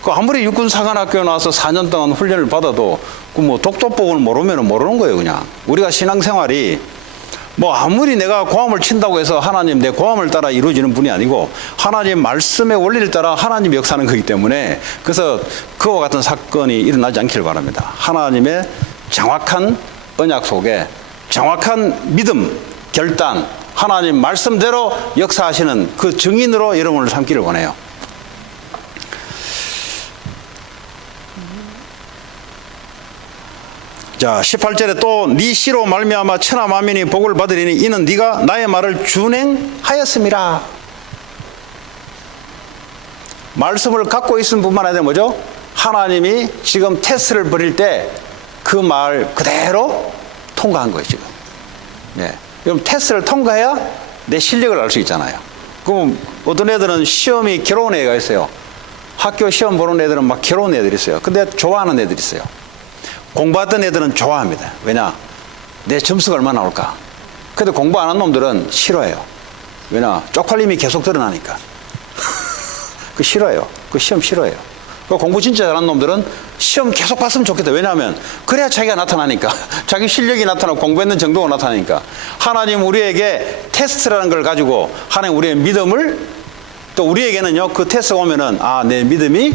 그 아무리 육군사관학교에 나와서 4년 동안 훈련을 받아도 그 뭐 독도법을 모르면 모르는 거예요. 그냥 우리가 신앙생활이 뭐 아무리 내가 고함을 친다고 해서 하나님 내 고함을 따라 이루어지는 분이 아니고 하나님 말씀의 원리를 따라 하나님 역사하는 거기 때문에 그래서 그와 같은 사건이 일어나지 않기를 바랍니다. 하나님의 정확한 언약 속에 정확한 믿음, 결단, 하나님 말씀대로 역사하시는 그 증인으로 여러분을 삼기를 원해요. 자, 18절에 또 네 씨로 말미암아 천하 만민이 복을 받으리니 이는 네가 나의 말을 준행하였음이라. 말씀을 갖고 있을 뿐만 아니라 뭐죠? 하나님이 지금 테스트를 벌일 때 그 말 그대로 통과한 거예요, 지금. 네. 그럼 테스트를 통과해야 내 실력을 알 수 있잖아요. 그럼 어떤 애들은 시험이 괴로운 애가 있어요. 학교 시험 보는 애들은 막 괴로운 애들이 있어요. 근데 좋아하는 애들이 있어요. 공부하던 애들은 좋아합니다. 왜냐? 내 점수가 얼마나 나올까? 근데 공부 안 한 놈들은 싫어해요. 왜냐? 쪽팔림이 계속 드러나니까. 그 싫어해요. 그 시험 싫어해요. 그 공부 진짜 잘하는 놈들은 시험 계속 봤으면 좋겠다. 왜냐하면 그래야 자기가 나타나니까. 자기 실력이 나타나고 공부했는 정도가 나타나니까. 하나님 우리에게 테스트라는 걸 가지고 하나님 우리의 믿음을 또 우리에게는요 그 테스트가 오면은 내 믿음이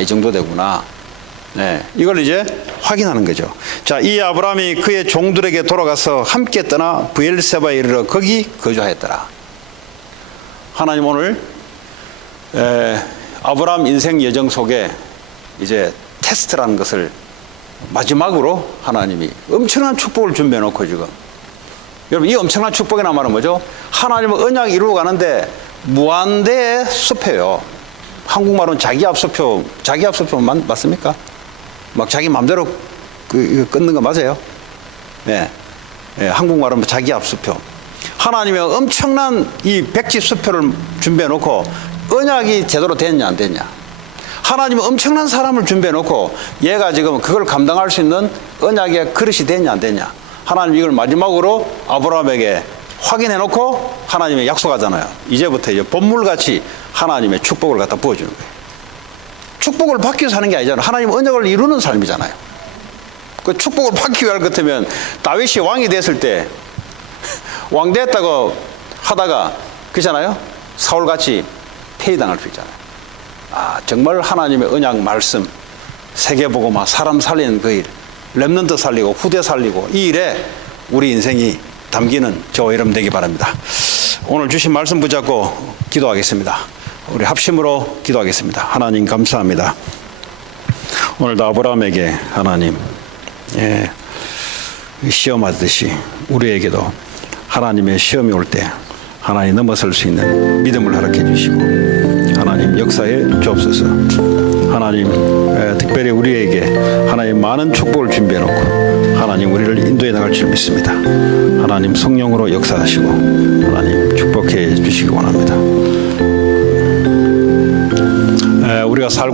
이 정도 되구나. 네, 이걸 이제 확인하는 거죠. 자, 이 아브라함이 그의 종들에게 돌아가서 함께 떠나 브엘세바에 이르러 거기 거주하였더라. 하나님 오늘 아브라함 인생 여정 속에 이제 테스트라는 것을 마지막으로 하나님이 엄청난 축복을 준비해 놓고 지금 여러분 이 엄청난 축복이란 말은 뭐죠? 하나님은 언약 이루어 가는데 무한대의 수표예요. 한국말은 자기압수표 맞습니까? 막 자기 마음대로 이거 끊는 거 맞아요? 네. 한국말은 자기압수표. 하나님의 엄청난 이 백지 수표를 준비해 놓고 언약이 제대로 됐냐 안 됐냐. 하나님은 엄청난 사람을 준비해 놓고 얘가 지금 그걸 감당할 수 있는 언약의 그릇이 됐냐 안 됐냐. 하나님 이걸 마지막으로 아브라함에게 확인해 놓고 하나님이 약속하잖아요. 이제부터 이제 본물같이 하나님의 축복을 갖다 부어주는 거예요. 축복을 받기 위해서 하는 게 아니잖아요. 하나님 언약을 이루는 삶이잖아요. 그 축복을 받기 위할 것 같으면 다윗이 왕이 됐을 때 왕 됐다고 하다가 그렇잖아요. 사울같이 폐위당할 수 있잖아요. 정말 하나님의 언약 말씀 세계복음화 사람 살리는 그 일 렘넌트 살리고 후대 살리고 이 일에 우리 인생이 담기는 저와 여러분 되기 바랍니다. 오늘 주신 말씀 붙잡고 기도하겠습니다. 우리 합심으로 기도하겠습니다. 하나님 감사합니다. 오늘도 아브라함에게 하나님 시험하듯이 우리에게도 하나님의 시험이 올 때 하나님 넘어설 수 있는 믿음을 허락해 주시고 하나님 역사에 주옵소서. 하나님 특별히 우리에게 하나님 많은 축복을 준비해 놓고 하나님 우리를 인도해 나갈 줄 믿습니다. 하나님 성령으로 역사하시고 하나님 축복해 주시기 원합니다. 우리가 살고